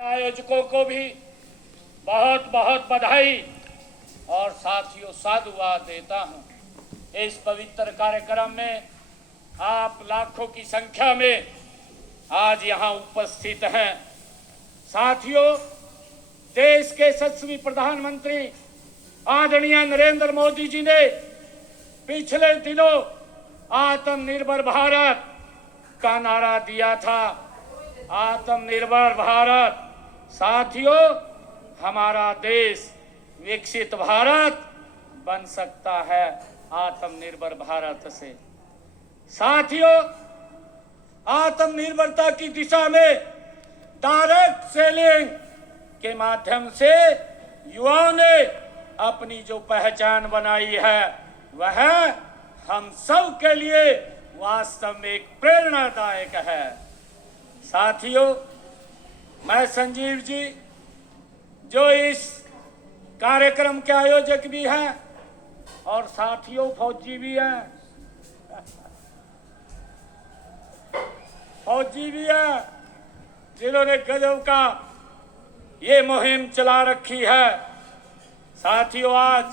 आयोजकों को भी बहुत बहुत बधाई और साथियों साधुवाद देता हूं। इस पवित्र कार्यक्रम में आप लाखों की संख्या में आज यहां उपस्थित हैं। साथियों, देश के यशस्वी प्रधानमंत्री आदरणीय नरेंद्र मोदी जी ने पिछले दिनों आत्मनिर्भर भारत का नारा दिया था। आत्मनिर्भर भारत, साथियों, हमारा देश विकसित भारत बन सकता है आत्मनिर्भर भारत से। साथियों, आत्मनिर्भरता की दिशा में डायरेक्ट सेलिंग के माध्यम से युवाओं ने अपनी जो पहचान बनाई है वह हम सब के लिए वास्तव में एक प्रेरणादायक है। साथियों, मैं संजीव जी जो इस कार्यक्रम के आयोजक भी हैं और साथियों फौजी भी हैं, जिन्होंने गजब का ये मुहिम चला रखी है। साथियों, आज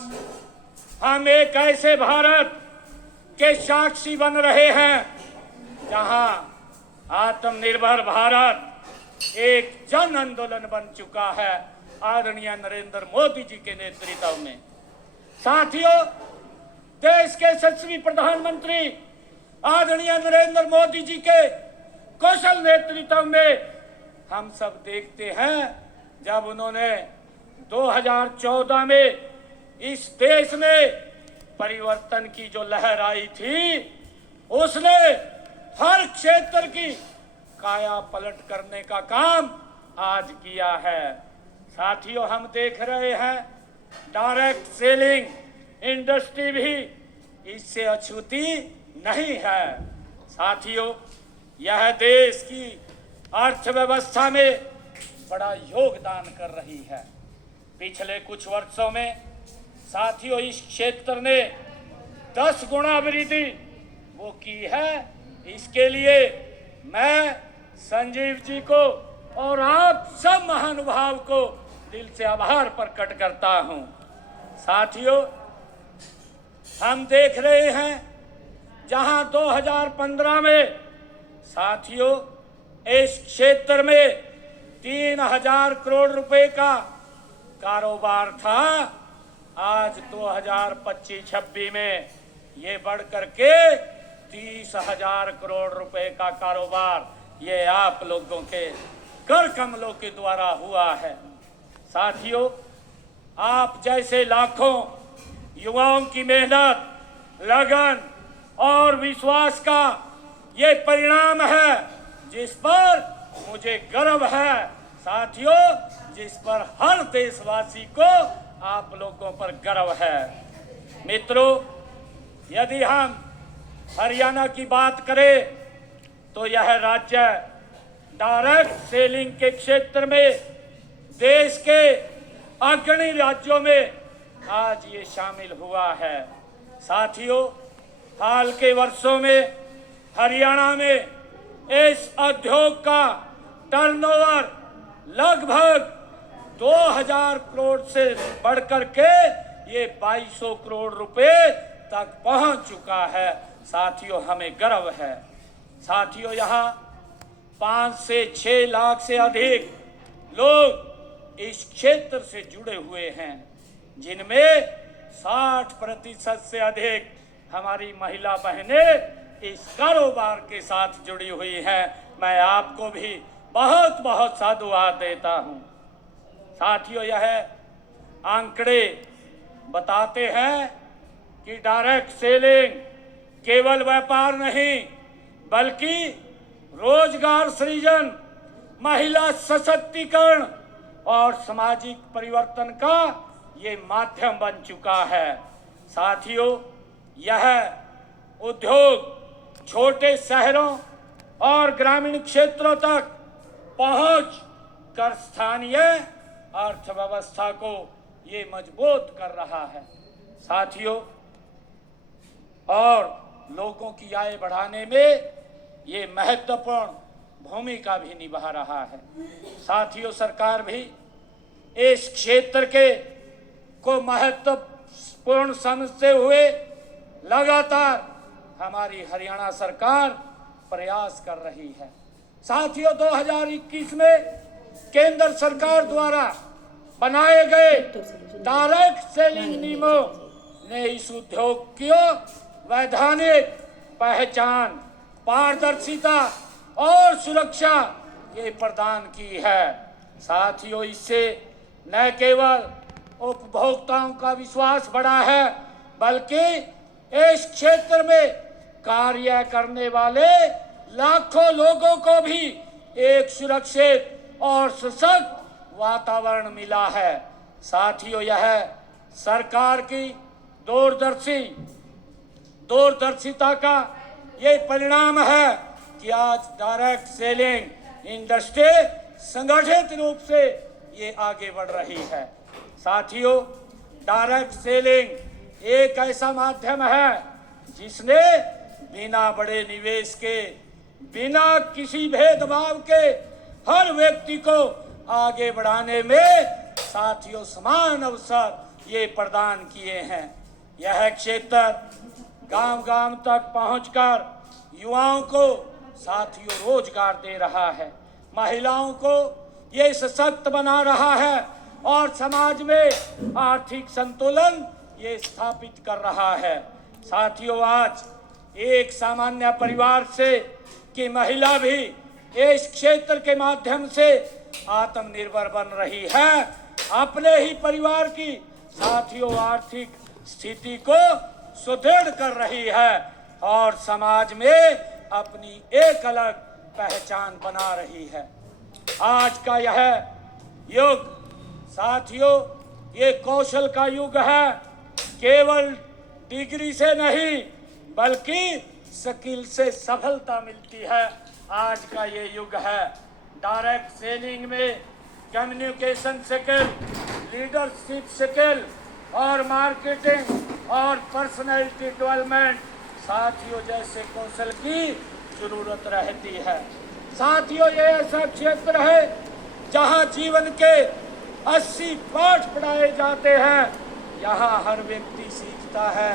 हम एक ऐसे भारत के साक्षी बन रहे हैं जहां आत्मनिर्भर भारत एक जन आंदोलन बन चुका है आदरणीय नरेंद्र मोदी जी के नेतृत्व में। साथियों, देश के यशस्वी प्रधानमंत्री आदरणीय नरेंद्र मोदी जी के कौशल नेतृत्व में हम सब देखते हैं जब उन्होंने 2014 में इस देश में परिवर्तन की जो लहर आई थी, उसने हर क्षेत्र की काया पलट करने का काम आज किया है। साथियों, हम देख रहे हैं डायरेक्ट सेलिंग इंडस्ट्री भी इससे अछूती नहीं है। साथियों, यह देश की अर्थव्यवस्था में बड़ा योगदान कर रही है। पिछले कुछ वर्षों में साथियों इस क्षेत्र ने 10 गुना वृद्धि वो की है। इसके लिए मैं संजीव जी को और आप सब महानुभाव को दिल से आभार प्रकट करता हूं। साथियों, हम देख रहे हैं जहां 2015 में साथियों इस क्षेत्र में 3000 करोड़ रुपए का कारोबार था, आज 2025-26 में ये बढ़ करके 30,000 करोड़ रुपए का कारोबार ये आप लोगों के कर कमलों के द्वारा हुआ है। साथियों, आप जैसे लाखों युवाओं की मेहनत, लगन और विश्वास का ये परिणाम है जिस पर मुझे गर्व है। साथियों, जिस पर हर देशवासी को आप लोगों पर गर्व है। मित्रों, यदि हम हरियाणा की बात करें तो यह राज्य डायरेक्ट सेलिंग के क्षेत्र में देश के अग्रणी राज्यों में आज ये शामिल हुआ है। साथियों, हाल के वर्षों में हरियाणा में इस उद्योग का टर्नओवर लगभग 2000 करोड़ से बढ़कर के ये 2200 करोड़ रुपए तक पहुंच चुका है। साथियों, हमें गर्व है। साथियों, यहाँ 5 से 6 लाख से अधिक लोग इस क्षेत्र से जुड़े हुए हैं, जिनमें 60% से अधिक हमारी महिला बहनें इस कारोबार के साथ जुड़ी हुई हैं। मैं आपको भी बहुत बहुत साधुवाद देता हूं। साथियों, यह आंकड़े बताते हैं कि डायरेक्ट सेलिंग केवल व्यापार नहीं बल्कि रोजगार सृजन, महिला सशक्तिकरण और सामाजिक परिवर्तन का ये माध्यम बन चुका है। साथियों, यह उद्योग छोटे शहरों और ग्रामीण क्षेत्रों तक पहुंच कर स्थानीय अर्थव्यवस्था को ये मजबूत कर रहा है। साथियों, और लोगों की आय बढ़ाने में ये महत्वपूर्ण भूमिका भी निभा रहा है। साथियों, सरकार भी इस क्षेत्र के को महत्वपूर्ण समझते हुए लगातार हमारी हरियाणा सरकार प्रयास कर रही है। साथियों, 2021 में केंद्र सरकार द्वारा बनाए गए डायरेक्ट सेलिंग नियमों ने इस उद्योग की वैधानिक पहचान, पारदर्शिता और सुरक्षा ये प्रदान की है। साथियों, इससे न केवल उपभोक्ताओं का विश्वास बढ़ा है, बल्कि इस क्षेत्र में कार्य करने वाले लाखों लोगों को भी एक सुरक्षित और सशक्त वातावरण मिला है। साथियों, यह सरकार की दूरदर्शिता का ये परिणाम है कि आज डायरेक्ट सेलिंग इंडस्ट्री संगठित रूप से ये आगे बढ़ रही है। साथियों, डायरेक्ट सेलिंग एक ऐसा माध्यम है जिसने बिना बड़े निवेश के, बिना किसी भेदभाव के हर व्यक्ति को आगे बढ़ाने में साथियों समान अवसर ये प्रदान किए हैं। यह क्षेत्र गांव-गांव तक पहुंचकर युवाओं को साथियों रोजगार दे रहा है, महिलाओं को ये सशक्त बना रहा है और समाज में आर्थिक संतुलन ये स्थापित कर रहा है। साथियों, आज एक सामान्य परिवार से की महिला भी इस क्षेत्र के माध्यम से आत्मनिर्भर बन रही है, अपने ही परिवार की साथियों आर्थिक स्थिति को सुदृढ़ कर रही है और समाज में अपनी एक अलग पहचान बना रही है। आज का यह युग साथियों ये कौशल का युग है, केवल डिग्री से नहीं बल्कि स्किल से सफलता मिलती है। आज का ये युग है। डायरेक्ट सेलिंग में कम्युनिकेशन स्किल, लीडरशिप स्किल और मार्केटिंग और पर्सनैलिटी डेवलपमेंट साथियों जैसे कौशल की जरूरत रहती है। साथियों, ये ऐसा क्षेत्र है जहां जीवन के 80 पाठ पढ़ाए जाते हैं। यहाँ हर व्यक्ति सीखता है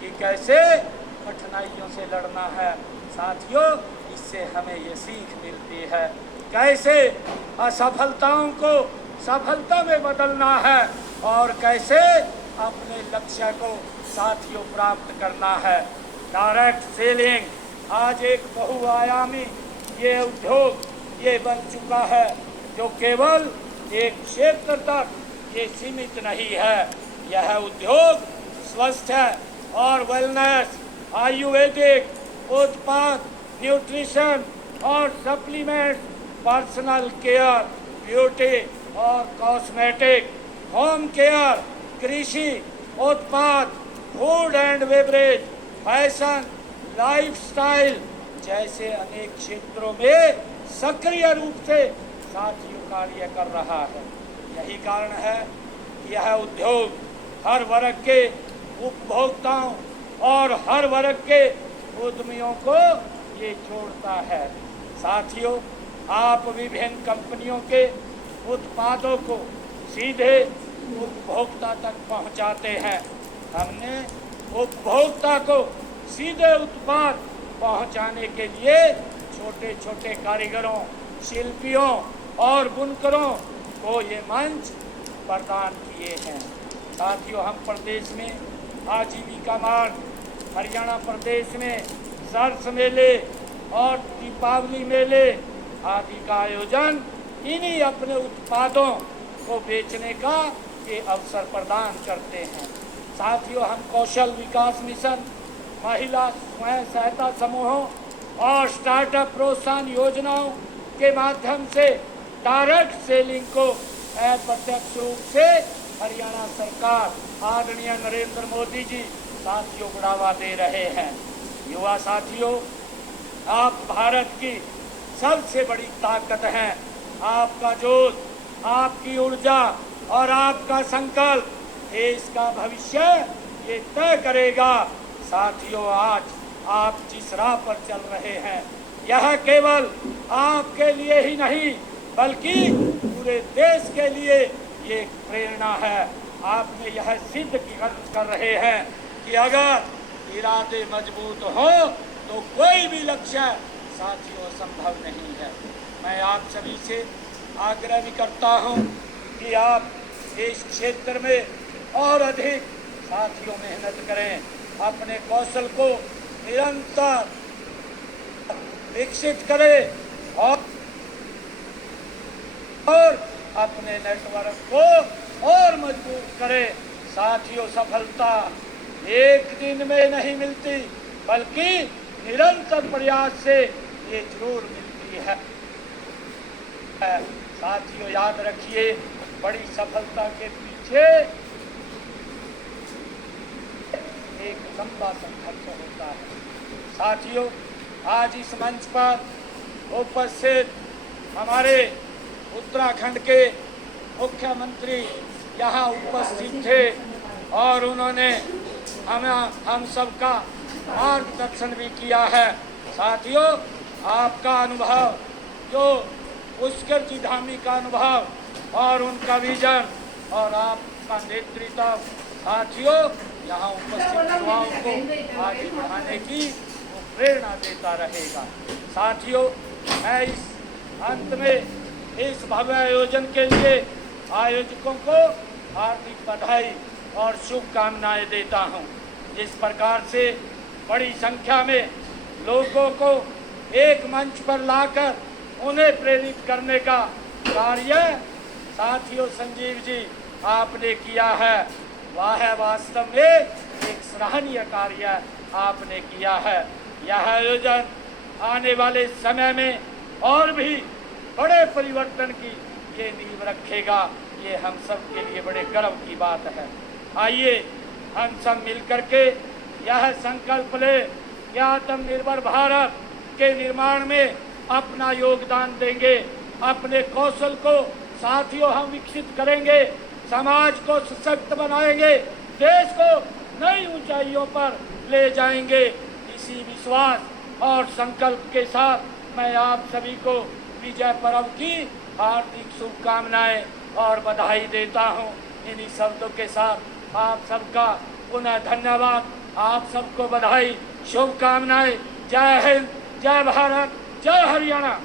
कि कैसे कठिनाइयों से लड़ना है। साथियों, इससे हमें ये सीख मिलती है कैसे असफलताओं को सफलता में बदलना है और कैसे अपने लक्ष्य को साथियों प्राप्त करना है। डायरेक्ट सेलिंग आज एक बहुआयामी ये उद्योग ये बन चुका है जो केवल एक क्षेत्र तक ये सीमित नहीं है। यह उद्योग स्वास्थ्य और वेलनेस, आयुर्वेदिक उत्पाद, न्यूट्रिशन और सप्लीमेंट्स, पर्सनल केयर, ब्यूटी और कॉस्मेटिक, होम केयर, कृषि उत्पाद, food and beverage, fashion, lifestyle जैसे अनेक क्षेत्रों में सक्रिय रूप से साथियों कार्य कर रहा है। यही कारण है कि यह उद्योग हर वर्ग के उपभोक्ताओं और हर वर्ग के उद्यमियों को ये जोड़ता है। साथियों, आप विभिन्न कंपनियों के उत्पादों को सीधे उपभोक्ता तक पहुंचाते हैं। हमने उपभोक्ता को सीधे उत्पाद पहुंचाने के लिए छोटे छोटे कारीगरों, शिल्पियों और बुनकरों को ये मंच प्रदान किए हैं। साथियों, हम प्रदेश में आजीविका मार्ग, हरियाणा प्रदेश में सरस मेले और दीपावली मेले आदि का आयोजन इन्हीं अपने उत्पादों को बेचने का ये अवसर प्रदान करते हैं। साथियों, हम कौशल विकास मिशन, महिला स्वयं सहायता समूहों और स्टार्टअप प्रोत्साहन योजनाओं के माध्यम से डायरेक्ट सेलिंग को अप्रत्यक्ष रूप से हरियाणा सरकार आदरणीय नरेंद्र मोदी जी साथियों बढ़ावा दे रहे हैं। युवा साथियों, आप भारत की सबसे बड़ी ताकत हैं। आपका जोश, आपकी ऊर्जा और आपका संकल्प देश का भविष्य ये तय करेगा। साथियों, आज आप जिस राह पर चल रहे हैं यह केवल आपके लिए ही नहीं बल्कि पूरे देश के लिए ये एक प्रेरणा है। आपने यह सिद्ध कर रहे हैं कि अगर इरादे मजबूत हो तो कोई भी लक्ष्य साथियों संभव नहीं है। मैं आप सभी से आग्रह भी करता हूं कि आप इस क्षेत्र में और अधिक साथियों मेहनत करें, अपने कौशल को निरंतर विकसित करें और अपने नेटवर्क को और मजबूत करें। साथियों, सफलता एक दिन में नहीं मिलती बल्कि निरंतर प्रयास से ये जरूर मिलती है। साथियों, याद रखिए, बड़ी सफलता के पीछे एक लंबा संघर्ष होता है। साथियों, आज इस मंच पर उपस्थित हमारे उत्तराखंड के मुख्यमंत्री यहाँ उपस्थित थे और उन्होंने हम सबका मार्गदर्शन भी किया है। साथियों, आपका अनुभव, जो पुष्कर जी धामी का अनुभव और उनका विजन और आपका नेतृत्व साथियों यहाँ उपस्थित युवाओं को आगे बढ़ाने की प्रेरणा देता रहेगा। साथियों, मैं इस अंत में इस भव्य आयोजन के लिए आयोजकों को हार्दिक बधाई और शुभकामनाएं देता हूं। जिस प्रकार से बड़ी संख्या में लोगों को एक मंच पर लाकर उन्हें प्रेरित करने का कार्य साथियों संजीव जी आपने किया है, वह वास्तव में एक सराहनीय कार्य आपने किया है। यह आयोजन आने वाले समय में और भी बड़े परिवर्तन की ये नींव रखेगा। ये हम सब के लिए बड़े गर्व की बात है। आइए हम सब मिलकर के यह संकल्प ले कि आत्मनिर्भर भारत के निर्माण में अपना योगदान देंगे, अपने कौशल को साथियों हम विकसित करेंगे, समाज को सशक्त बनाएंगे, देश को नई ऊंचाइयों पर ले जाएंगे। इसी विश्वास और संकल्प के साथ मैं आप सभी को विजय पर्व की हार्दिक शुभकामनाएं और बधाई देता हूं। इन्हीं शब्दों के साथ आप सबका पुनः धन्यवाद, आप सबको बधाई, शुभकामनाएं। जय हिंद, जय भारत, जय Haryana.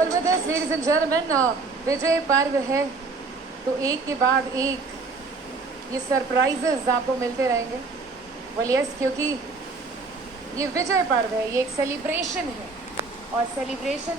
Well, with this, ladies and gentlemen, विजय पर्व है तो एक के बाद एक ये सरप्राइजेस आपको मिलते रहेंगे. Well, yes, क्योंकि ये विजय पर्व है, ये एक सेलिब्रेशन है और सेलिब्रेशन